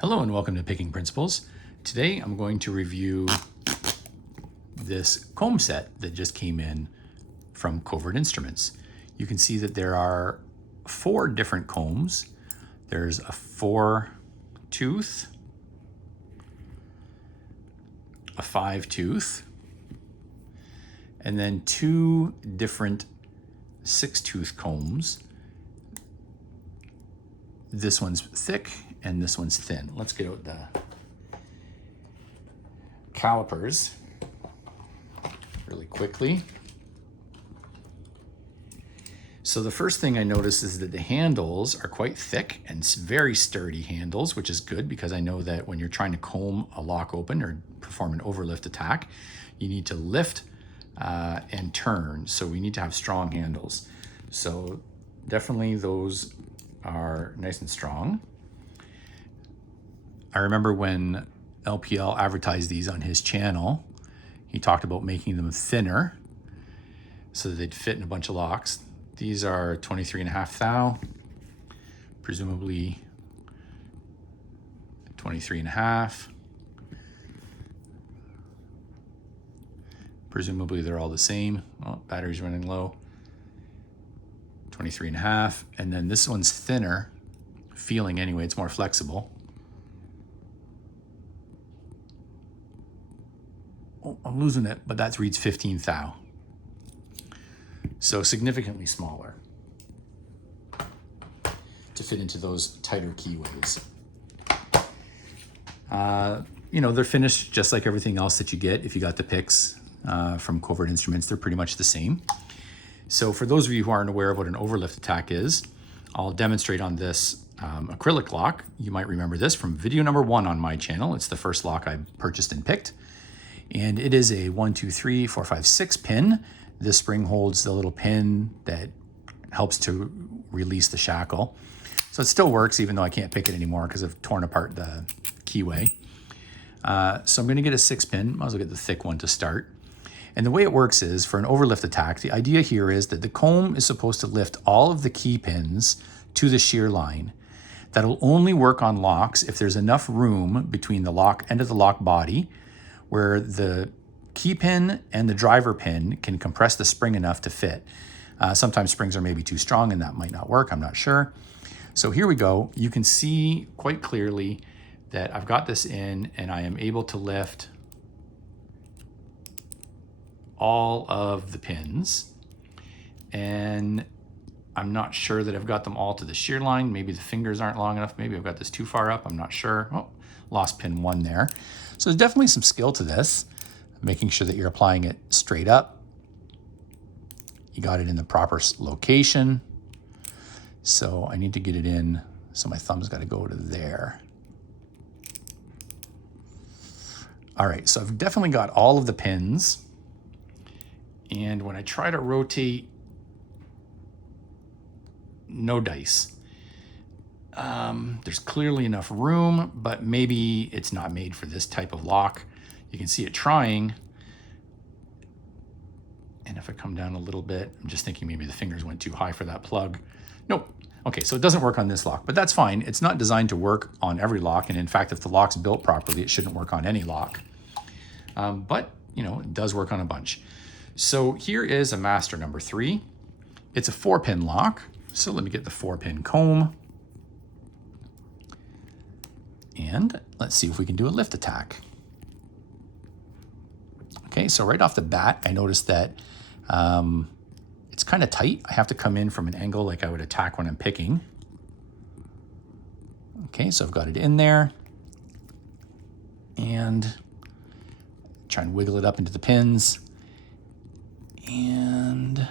Hello and welcome to Picking Principles. Today I'm going to review this comb set that just came in from Covert Instruments. You can see that there are 4 different combs. There's a 4-tooth, a 5-tooth, and then 2 different 6-tooth combs. This one's thick and this one's thin. Let's get out the calipers really quickly. So the first thing I notice is that the handles are quite thick and very sturdy handles, which is good because I know that when you're trying to comb a lock open or perform an overlift attack, you need to lift and turn. So we need to have strong handles. So definitely those are nice and strong. I remember when LPL advertised these on his channel, he talked about making them thinner so that they'd fit in a bunch of locks. These are 23.5 thou, presumably 23.5. Presumably they're all the same. Oh, battery's running low. 23.5, and then this one's thinner, feeling anyway, it's more flexible. Oh, I'm losing it, but that reads 15 thou. So significantly smaller to fit into those tighter keyways. They're finished just like everything else that you get if you got the picks from Covert Instruments. They're pretty much the same. So for those of you who aren't aware of what an overlift attack is, I'll demonstrate on this acrylic lock. You might remember this from video number 1 on my channel. It's the first lock I purchased and picked. And it is a 1, 2, 3, 4, 5, 6 pin. This spring holds the little pin that helps to release the shackle. So it still works even though I can't pick it anymore because I've torn apart the keyway. So I'm gonna get a 6 pin, might as well get the thick one to start. And the way it works is, for an overlift attack, the idea here is that the comb is supposed to lift all of the key pins to the shear line. That'll only work on locks if there's enough room between the lock end of the lock body where the key pin and the driver pin can compress the spring enough to fit. Sometimes springs are maybe too strong and that might not work, I'm not sure. So here we go. You can see quite clearly that I've got this in and I am able to lift all of the pins, and I'm not sure that I've got them all to the shear line. Maybe the fingers aren't long enough. Maybe I've got this too far up. I'm not sure. Oh, lost pin 1 there. So there's definitely some skill to this, making sure that you're applying it straight up. You got it in the proper location. So I need to get it in. So my thumb's got to go to there. All right, so I've definitely got all of the pins. And when I try to rotate, no dice. There's clearly enough room, but maybe it's not made for this type of lock. You can see it trying. And if I come down a little bit, I'm just thinking maybe the fingers went too high for that plug. Nope. Okay, so it doesn't work on this lock, but that's fine. It's not designed to work on every lock. And in fact, if the lock's built properly, it shouldn't work on any lock. But it does work on a bunch. So here is a master number 3. It's a 4-pin lock. So let me get the 4-pin comb. And let's see if we can do a lift attack. Okay, so right off the bat, I noticed that it's kind of tight. I have to come in from an angle like I would attack when I'm picking. Okay, so I've got it in there. And try and wiggle it up into the pins. And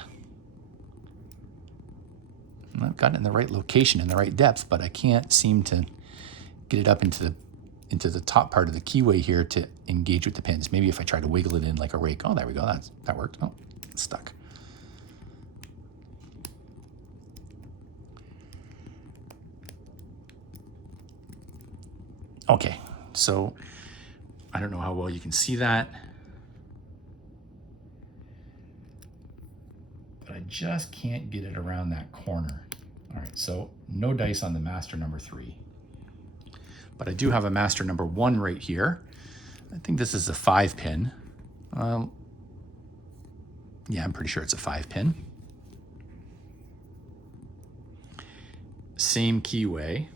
I've got it in the right location, in the right depth, but I can't seem to get it up into the top part of the keyway here to engage with the pins. Maybe if I try to wiggle it in like a rake. Oh, there we go. That worked. Oh, it's stuck. Okay, so I don't know how well you can see that. I just can't get it around that corner. All right, so no dice on the master number 3. but I do have a master number 1 right here. I think this is a 5 pin. Yeah, I'm pretty sure it's a 5 pin. Same keyway.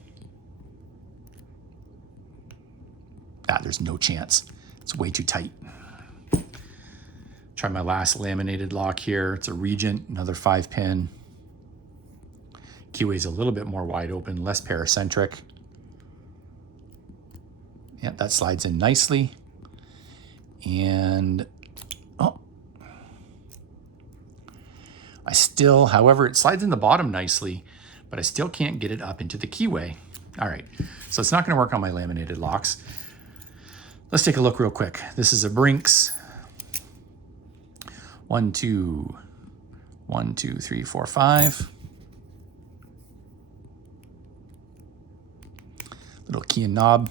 There's no chance. It's way too tight. Try my last laminated lock here. It's a Regent, another 5 pin. Keyway's a little bit more wide open, less paracentric. Yeah, that slides in nicely. And, however, it slides in the bottom nicely, but I still can't get it up into the keyway. All right, so it's not gonna work on my laminated locks. Let's take a look real quick. This is a Brinks. 1, 2, 3, 4, 5. Little key and knob.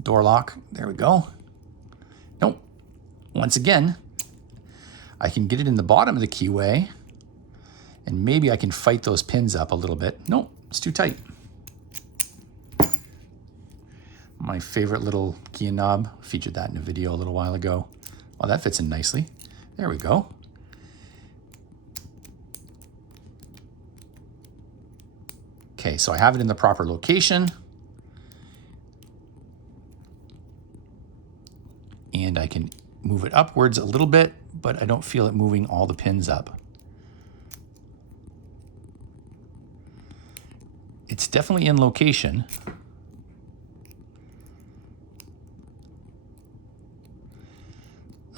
Door lock, there we go. Nope, once again, I can get it in the bottom of the keyway, and maybe I can fight those pins up a little bit. Nope, it's too tight. My favorite little key and knob, featured that in a video a little while ago. Well, that fits in nicely. There we go. Okay, so I have it in the proper location. And I can move it upwards a little bit, but I don't feel it moving all the pins up. It's definitely in location.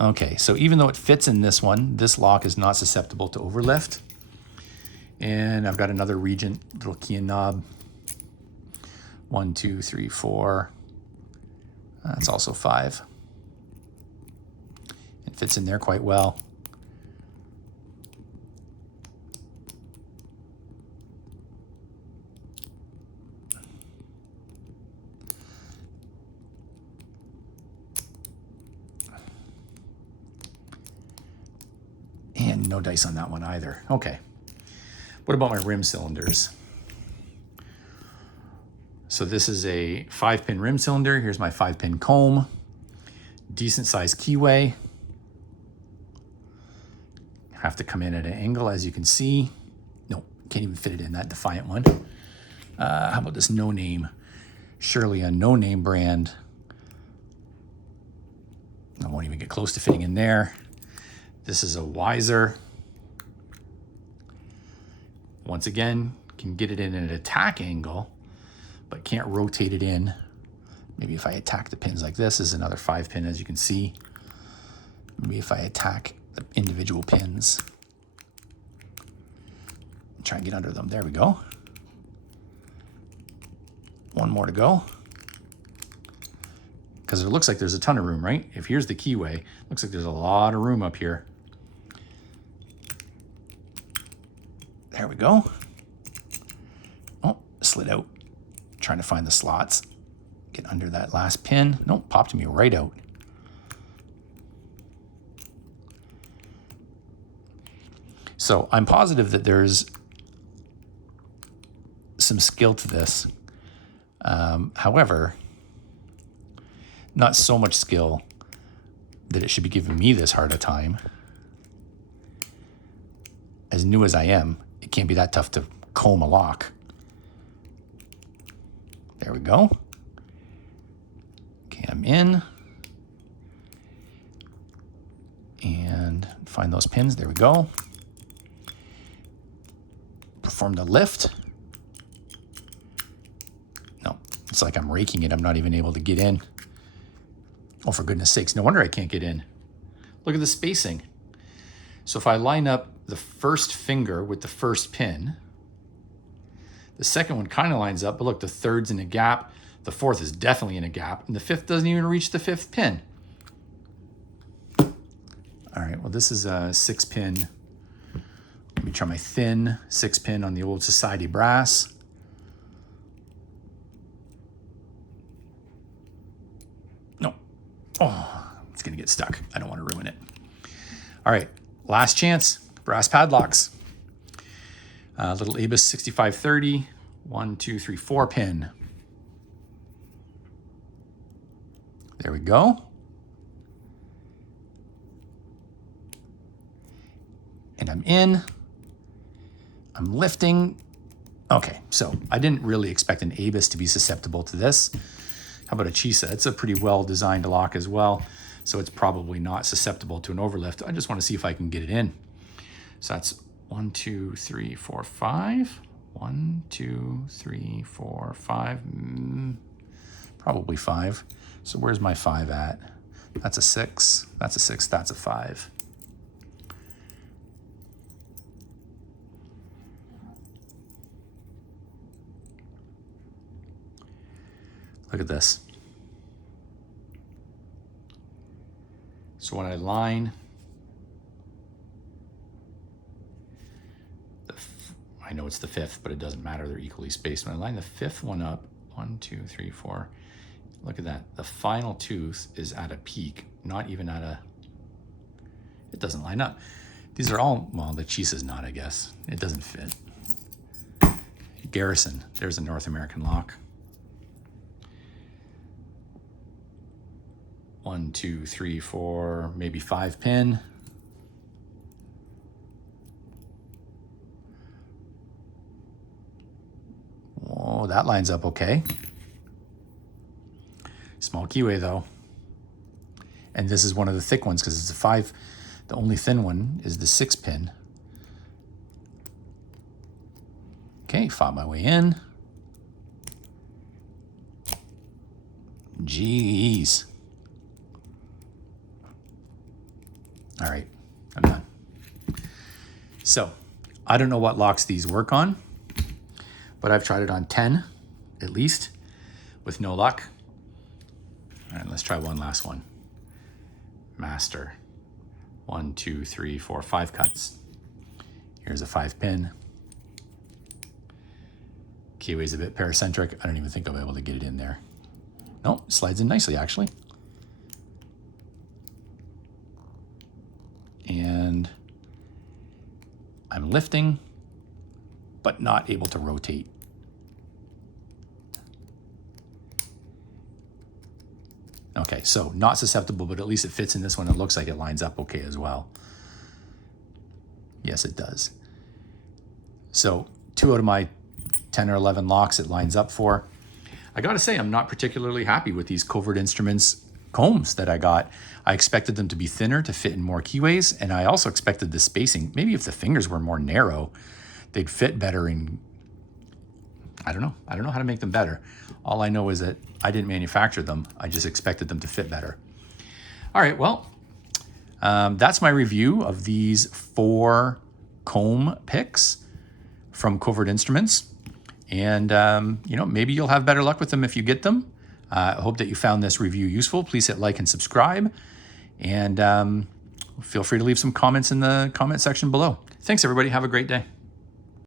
Okay, so even though it fits in this one, this lock is not susceptible to overlift. And I've got another Regent little key and knob. 1, 2, 3, 4. That's also 5. It fits in there quite well. And no dice on that one either. Okay. What about my rim cylinders? So this is a 5-pin rim cylinder. Here's my 5-pin comb. Decent sized keyway. Have to come in at an angle, as you can see. Nope, can't even fit it in that Defiant one. How about this No Name? Surely a No Name brand. I won't even get close to fitting in there. This is a Wiser. Once again, can get it in an attack angle, but can't rotate it in. Maybe if I attack the pins like this, is another 5-pin, as you can see. Maybe if I attack the individual pins, try and get under them. There we go. One more to go. Because it looks like there's a ton of room, right? If here's the keyway, looks like there's a lot of room up here. There we go. Oh, slid out. Trying to find the slots. Get under that last pin. Nope, popped me right out. So I'm positive that there's some skill to this. However, not so much skill that it should be giving me this hard a time. As new as I am, it can't be that tough to comb a lock. There we go. Okay, I'm in. And find those pins. There we go. Perform the lift. No, it's like I'm raking it. I'm not even able to get in. Oh, for goodness sakes. No wonder I can't get in. Look at the spacing. So if I line up the first finger with the first pin, the second one kind of lines up, but look, the third's in a gap. The fourth is definitely in a gap, and the fifth doesn't even reach the fifth pin. All right, well, this is a 6-pin. Let me try my thin 6-pin on the old Society brass. No. Oh, it's gonna get stuck. I don't want to ruin it. All right, last chance. Brass padlocks. Little Abus 6530, 1, 2, 3, 4 pin. There we go. And I'm in. I'm lifting. Okay, so I didn't really expect an Abus to be susceptible to this. How about a Chisa? It's a pretty well-designed lock as well, so it's probably not susceptible to an overlift. I just want to see if I can get it in. So that's 1, 2, 3, 4, 5. 1, 2, 3, 4, 5. Probably 5. So where's my 5 at? That's a 6. That's a 6. That's a 5. Look at this. So when I line, I know it's the 5th, but it doesn't matter. They're equally spaced. When I line the 5th one up, 1, 2, 3, 4. Look at that. The final tooth is at a peak, not even at a, it doesn't line up. These are all, well, the Chisa's not, I guess. It doesn't fit. Garrison, there's a North American lock. 1, 2, 3, 4, maybe 5 pin. Oh, that lines up okay. Small keyway though. And this is one of the thick ones because it's a 5. The only thin one is the 6 pin. Okay, fought my way in. Jeez. All right, I'm done. So, I don't know what locks these work on, but I've tried it on 10, at least, with no luck. All right, let's try one last one. Master. 1, 2, 3, 4, 5 cuts. Here's a 5 pin. Keyway's a bit paracentric. I don't even think I'll be able to get it in there. No, it slides in nicely, actually. And I'm lifting, but not able to rotate. Okay, so not susceptible, but at least it fits in this one. It looks like it lines up okay as well. Yes, it does. So 2 out of my 10 or 11 locks it lines up for. I gotta say, I'm not particularly happy with these Covert Instruments combs that I got. I expected them to be thinner to fit in more keyways, and I also expected the spacing. Maybe if the fingers were more narrow, they'd fit better in, I don't know. I don't know how to make them better. All I know is that I didn't manufacture them. I just expected them to fit better. All right, well, that's my review of these 4 comb picks from Covert Instruments. And, you know, maybe you'll have better luck with them if you get them. I hope that you found this review useful. Please hit like and subscribe. And feel free to leave some comments in the comment section below. Thanks, everybody. Have a great day.